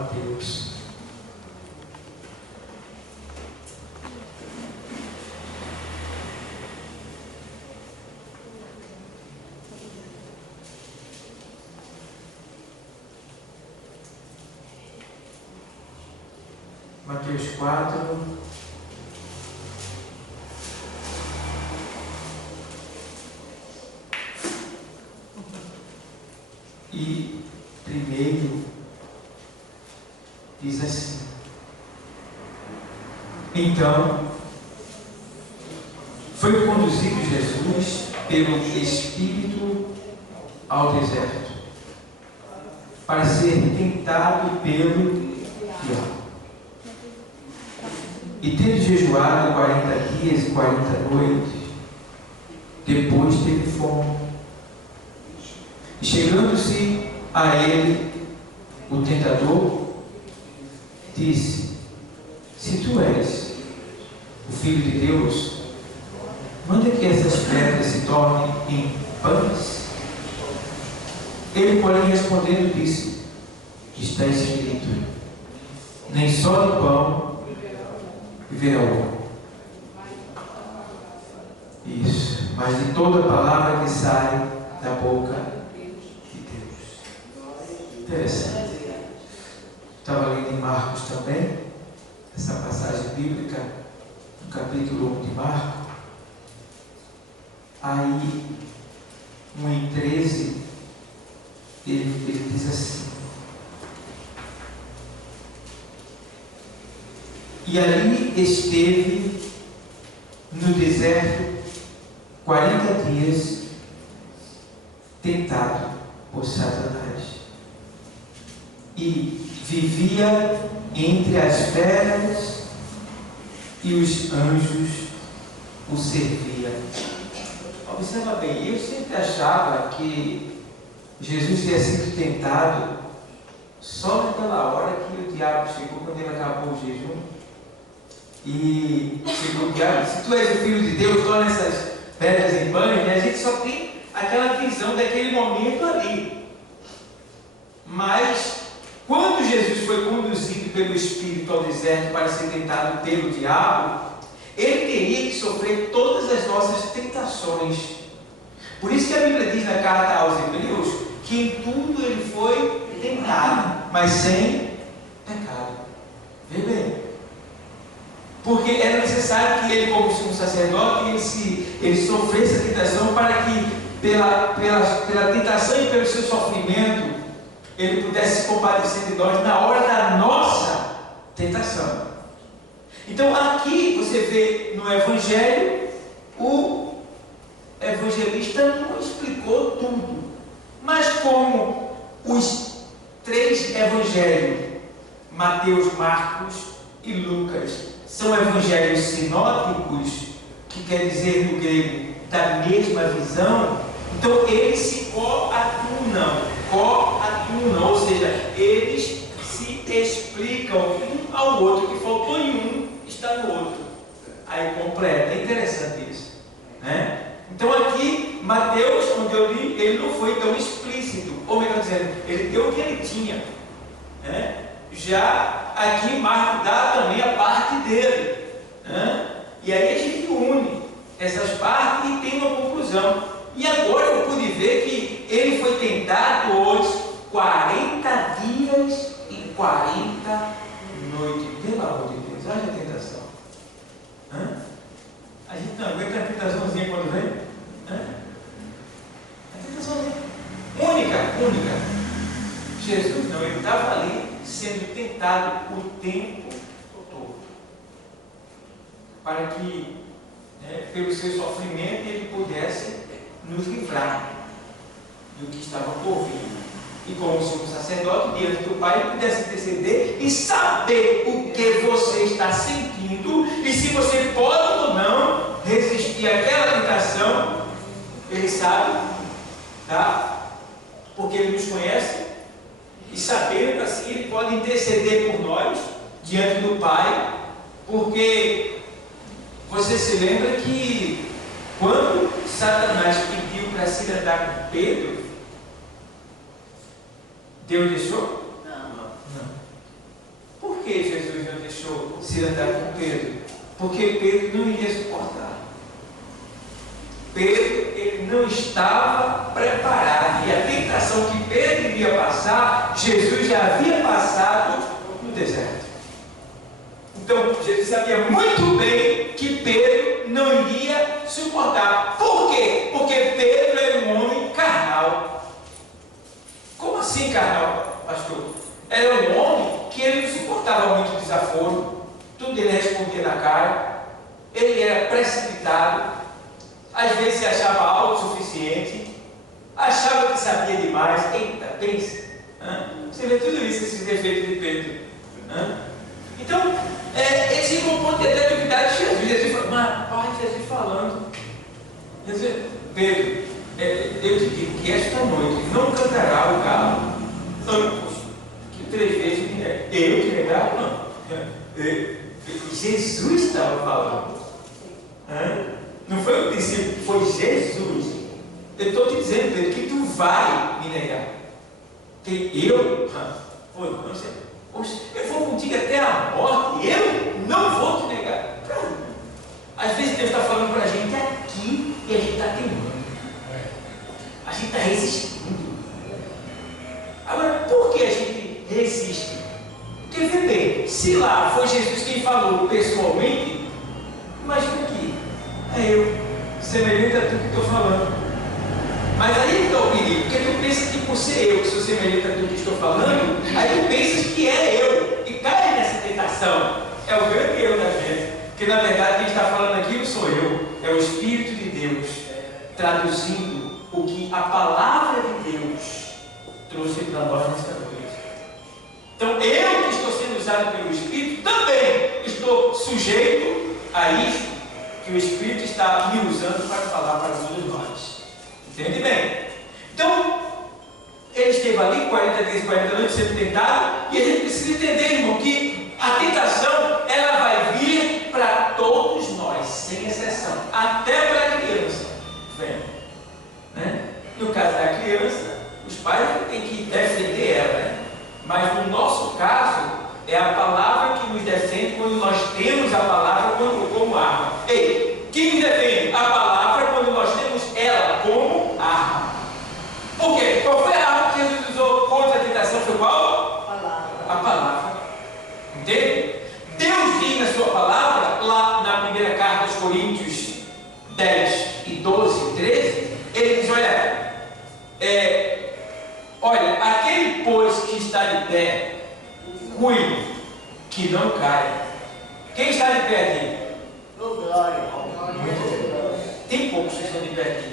Mateus. Mateus 4, e primeiro diz assim: então foi conduzido Jesus pelo Espírito ao deserto para ser tentado pelo diabo. E tendo jejuado 40 dias e 40 noites, depois teve fome. E chegando-se a ele, o tentador disse: se tu és o Filho de Deus, manda que essas pedras se tornem em pães. Ele, porém, respondendo, disse: está escrito, nem só de pão viverá o homem. Isso, mas de toda palavra que sai da boca de Deus. Interessante. Estava lendo em Marcos também, essa passagem bíblica, no capítulo 1 de Marcos. Aí, 1:13, ele diz assim: e ali esteve no deserto 40 dias, tentado por Satanás, e vivia entre as feras, e os anjos o serviam. Observa bem, eu sempre achava que Jesus tinha sido tentado só naquela hora que o diabo chegou, quando ele acabou o jejum. E chegou o diabo: se tu és o Filho de Deus, torna essas pedras em pães. E a gente só tem aquela visão daquele momento ali. Mas quando Jesus foi conduzido pelo Espírito ao deserto para ser tentado pelo diabo, ele teria que sofrer todas as nossas tentações. Por isso que a Bíblia diz na carta aos Hebreus que em tudo ele foi tentado, mas sem pecado. Vê bem. Porque era necessário que ele, como sumo sacerdote, ele sofresse a tentação para que, pela tentação e pelo seu sofrimento, ele pudesse se compadecer de nós na hora da nossa tentação. Então aqui você vê no Evangelho, o evangelista não explicou tudo, mas como os 3 evangelhos, Mateus, Marcos e Lucas, são evangelhos sinóticos, que quer dizer no grego da mesma visão, então eles se coadunam, ou seja, eles se explicam um ao outro. O que faltou em um está no outro, aí completa. É interessante isso, né? Então aqui Mateus, quando eu li, ele não foi tão explícito, ou melhor dizendo, ele deu o que ele tinha, né? Já aqui Marcos dá também a parte dele, né? E aí a gente une essas partes e tem uma conclusão. E agora eu pude ver que ele foi tentado hoje 40 dias e 40 noites. Pelo amor de Deus, olha a tentação. A gente não aguenta a tentaçãozinha quando vem. A tentaçãozinha única. Jesus não, ele estava ali sendo tentado o tempo todo, para que, pelo seu sofrimento, ele pudesse nos livrar do que estava por vir. E como sumo sacerdote, diante do Pai, ele pudesse interceder e saber o que você está sentindo, e se você pode ou não resistir àquela tentação. Ele sabe, tá? Porque ele nos conhece, e sabendo assim, ele pode interceder por nós diante do Pai. Porque você se lembra que quando Satanás pediu para se andar com Pedro, Deus deixou? Não. ser andar com Pedro, porque Pedro não iria suportar. Pedro, ele não estava preparado, e a tentação que Pedro iria passar, Jesus já havia passado no deserto. Então, Jesus sabia muito bem que Pedro não iria suportar. Por quê? Porque Pedro era um homem carnal. Como assim carnal, pastor? Era um homem que ele não suportava muito desaforo, tudo ele respondia na cara, ele era precipitado, às vezes se achava autossuficiente, achava que sabia demais. Eita, pensa. Você vê tudo isso, esses defeitos de Pedro. Então, ele chegou ao ponto de até duvidar de Jesus. Jesus falou, mas pai, Jesus falando. Jesus, Pedro, eu te digo que esta noite não cantará o galo antes que 3 vezes me negue. Eu te negar? Não. Jesus estava falando. Não foi o discípulo, foi Jesus. Eu estou te dizendo, Pedro, que tu vai me negar. Que eu? Não sei. Eu vou contigo até a morte, eu não vou te negar. Às vezes Deus está falando para a gente aqui e a gente está teimando. A gente está resistindo. Agora, por que a gente resiste? Porque, vê bem, se lá foi Jesus quem falou pessoalmente, imagina aqui, é eu, semelhante a tudo que estou falando. Mas aí está o perigo, porque tu pensa que por ser eu, que sou semelhante a tudo que estou falando, aí tu pensas que é eu, e cai nessa tentação. É o grande eu da gente, porque na verdade quem está falando aqui não sou eu, é o Espírito de Deus, traduzindo o que a palavra de Deus trouxe para nós nesta noite. Então eu que estou sendo usado pelo Espírito, também estou sujeito a isso que o Espírito está me usando para falar para todos nós. Entende bem? Então, ele esteve ali 40 dias, 40 noites sendo tentado, e a gente precisa entender, irmão, que a tentação, ela vai vir para todos nós, sem exceção, até para a criança. Né? No caso da criança, os pais têm que defender ela, né? Mas no nosso caso, é a palavra que nos defende quando nós temos a palavra como arma. Ei, quem nos defende? A palavra quando nós temos ela como arma. Por quê? Qual foi a arma que Jesus usou contra a tentação? Foi qual? A palavra. Entende? Deus diz na sua palavra, lá na primeira carta aos Coríntios 10 e 12 e 13, ele diz, olha, aquele pois que está de pé, cuide que não caia. Quem está de pé aqui? Tem poucos que estão de pé aqui.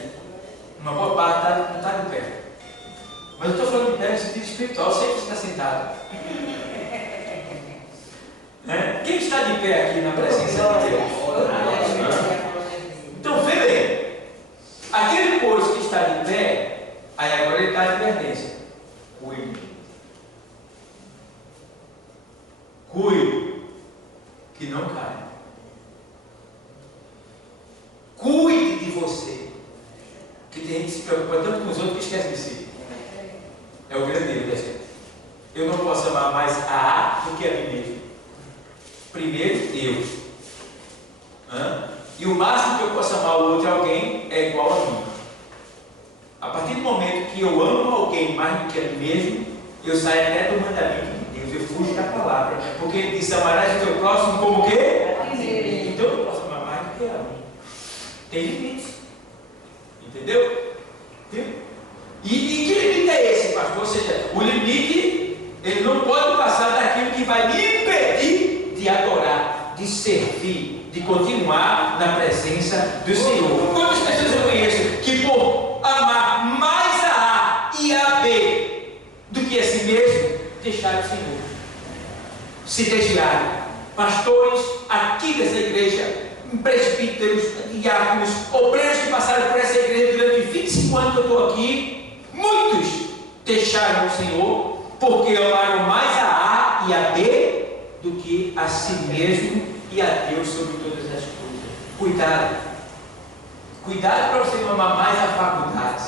Uma boa parte não está de pé. Mas eu estou falando de pé no sentido espiritual, sei que está sentado. Quem está de pé aqui na presença de Deus? Então, vê bem. Aquele pois que está de pé, aí agora ele está de advertência. Cuide que não caia. Cuide de você. Porque tem gente que se preocupa tanto com os outros que esquece de si. É o grande erro da gente. Eu não posso amar mais a do que a mim mesmo. Primeiro, eu. E o máximo que eu posso amar o outro alguém é igual a mim. A partir do momento que eu amo alguém mais do que a mim mesmo, eu saio até do mandamento de Deus, eu fujo da palavra. Porque ele disse, amarás o teu próximo como o quê? Então eu posso amar mais do que a mim. Tem limite. Entendeu? E que limite é esse, pastor? Ou seja, o limite, ele não pode passar daquilo que vai me impedir de adorar, de servir, de continuar na presença do Senhor. Quantas pessoas eu conheço que por amar mais a A e a B do que a si mesmo, deixaram o Senhor, se desviaram? Pastores aqui dessa igreja, presbíteros, diáconos, obreiros que passaram por essa igreja durante 25 anos que eu estou aqui, muitos deixaram o Senhor porque amaram mais a A e a B do que a si mesmo e a Deus sobre todas as coisas. Cuidado. Cuidado para você não amar mais a faculdade.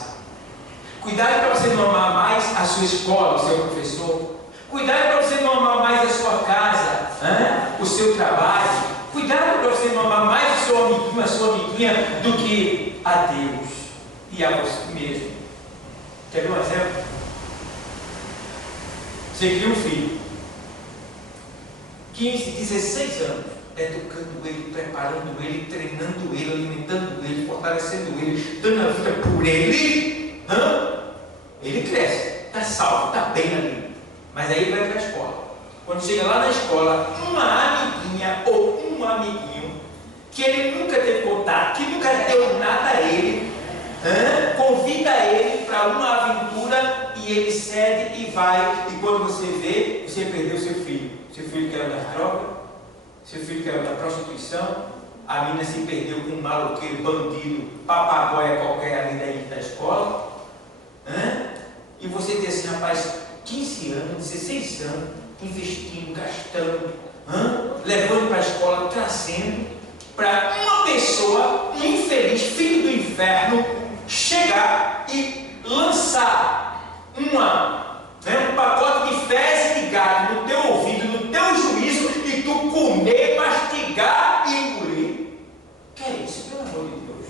Cuidado para você não amar mais a sua escola, o seu professor. Cuidado para você não amar mais a sua casa. o seu trabalho. Cuidado para você não amar mais o seu amiguinho, a sua amiguinha, do que a Deus e a você mesmo. Quer ver um exemplo? Você cria um filho, 15, 16 anos, educando ele, preparando ele, treinando ele, alimentando ele, fortalecendo ele, dando a vida por ele. Ele cresce, está salvo, está bem ali. Mas aí ele vai para a escola. Quando chega lá na escola, uma amiguinha ou um amiguinho que ele nunca teve contato, que nunca deu nada a ele, convida ele para uma aventura e ele cede e vai. E quando você vê, você perdeu seu filho. Seu filho caiu das drogas, seu filho caiu da prostituição, a menina se perdeu com um maloqueiro, bandido, papagaio qualquer ali dentro da escola. E você tem assim, rapaz, 15 anos, 16 anos, investindo, gastando, levando para a escola, trazendo, para uma pessoa, um infeliz, filho do inferno, chegar e lançar um pacote de fezes de gato no teu ouvido, no teu juízo, e tu comer, mastigar e engolir. Que é isso, pelo amor de Deus?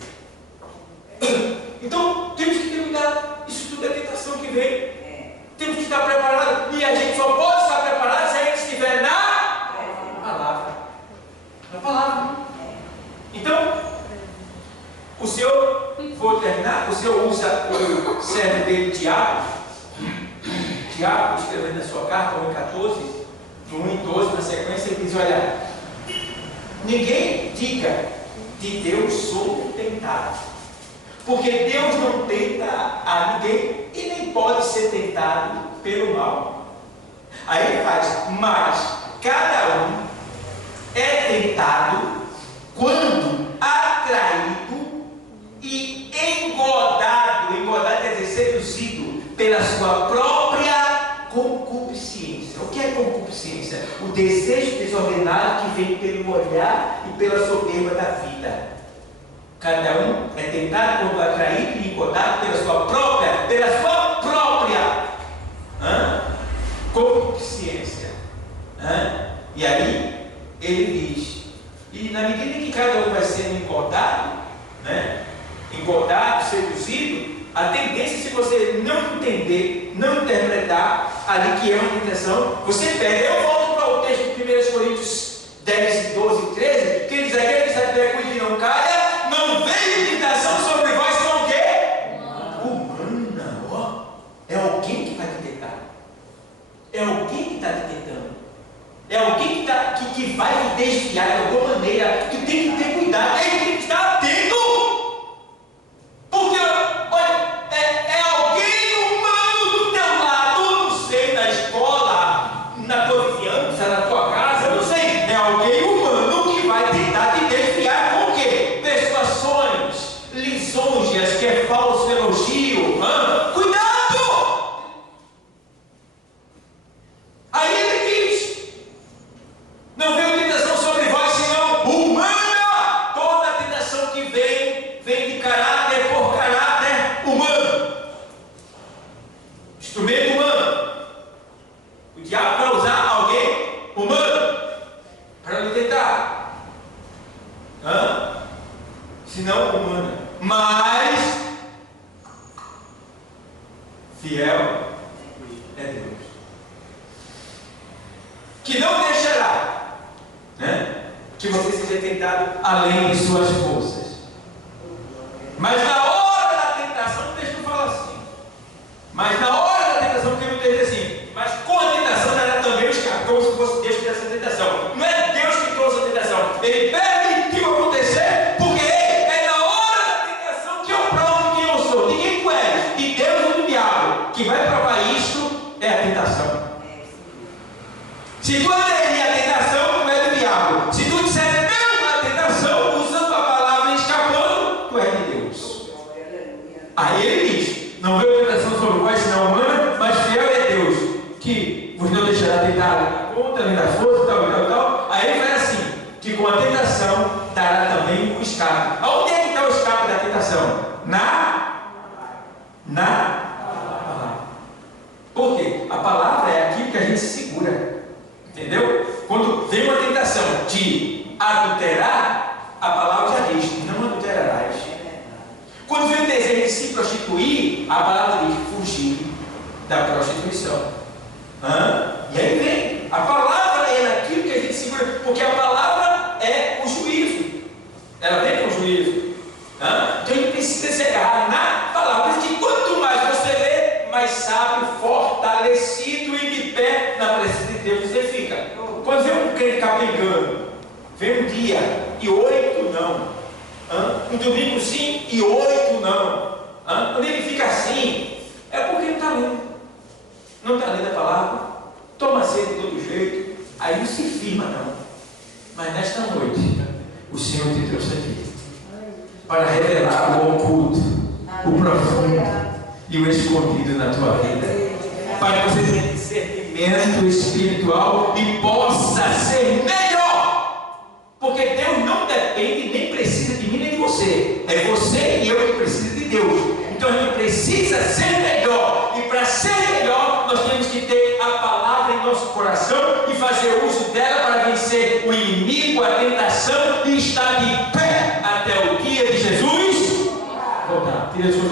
Então, temos que ter cuidado. Isso tudo é tentação que vem. Temos que estar preparados. E a gente só pode estar preparado se a gente estiver na palavra. Na palavra. Então, o Senhor, vou terminar, o Senhor usa o servo dele, Tiago, escrevendo na sua carta, 1:14, no 1:12, na sequência, ele diz: olha, ninguém diga de Deus sou tentado, porque Deus não tenta a ninguém e nem pode ser tentado pelo mal. Aí ele faz: mas cada um é tentado quando atraído e engodado quer dizer seduzido pela sua própria concupiscência. O que é concupiscência? O desejo desordenado que vem pelo olhar e pela soberba da vida. Cada um é tentado quando atraído e engodado pela sua própria concupiscência. E aí ele diz, e na medida que cada um vai sendo engodado, seduzido, a tendência, se você não entender, não interpretar ali que é uma tentação, você perde. Eu volto para o texto de 1 Coríntios 10, 12 e 13, que diz: aquele que está de cuide não caia, não veio tentação sobre vós, senão o quê? Humana. É alguém que vai te tentar. É alguém que está te tentando. É alguém que vai te desviar de alguma maneira. Tu tem que ter cuidado. É que tem que estar atento. Porque, olha, é alguém humano do teu lado, não sei, na escola, na tua vizinhança, na tua casa, não sei. É alguém humano que vai tentar te desviar com o quê? Persuasões, lisonjas, que é falso elogio. Cuidado! Aí ele diz: não veio tentação sobre vós, senão humana. Toda tentação que vem de caráter por caráter humano. Instrumento humano. O diabo vai usar alguém humano para lhe tentar. Se não humana, mas fiel é Deus, que não deixará que você seja tentado além de suas forças. Mas na hora da tentação, o texto fala assim. Mas na hora da tentação, porque o texto diz assim: mas com a tentação dará também o escape, como se fosse Deus que trouxe a tentação. Não é Deus que trouxe a tentação. Ele permitiu acontecer, porque é na hora da tentação que eu provo quem eu sou. De quem tu és? De Deus ou do diabo? Que vai provar isto é a tentação. Se tu aderir à tentação, tu é do diabo. Se tu disser não à tentação, usando a palavra e escapando, tu é de Deus. Aí ele diz: não veio tentação sobre vós, senão humana, mas fiel é Deus, que vos não deixará tentar contra nem das forças, tal. Aí ele faz assim: que com a tentação dará também o escape. Aonde é que está o escape da tentação? Na palavra. Por quê? A palavra é aquilo que a gente segura. Entendeu? Quando vem uma tentação Porque a palavra é o juízo. Ela vem com o juízo. Então a gente precisa se agarrar na palavra. Por isso que quanto mais você lê, mais sábio, fortalecido e de pé na presença de Deus você fica. Quando vê um crente capengando, vem um dia e 8 não. Um domingo sim e 8 não. Quando ele fica assim, é porque ele está lendo. Não está lendo a palavra, toma cedo de todo jeito, aí não se firma não. Mas nesta noite, o Senhor te trouxe aqui para revelar o oculto, o profundo e o escondido na tua vida, para que você tenha discernimento espiritual e possa ser melhor, porque Deus não depende nem precisa de mim nem de você, é você e eu que precisamos de Deus. Então a gente precisa ser melhor, e para ser melhor nós temos que ter a palavra em nosso coração e fazer uso dela para vencer o inimigo, a tentação, e estar de pé até o dia de Jesus voltar. Tira as suas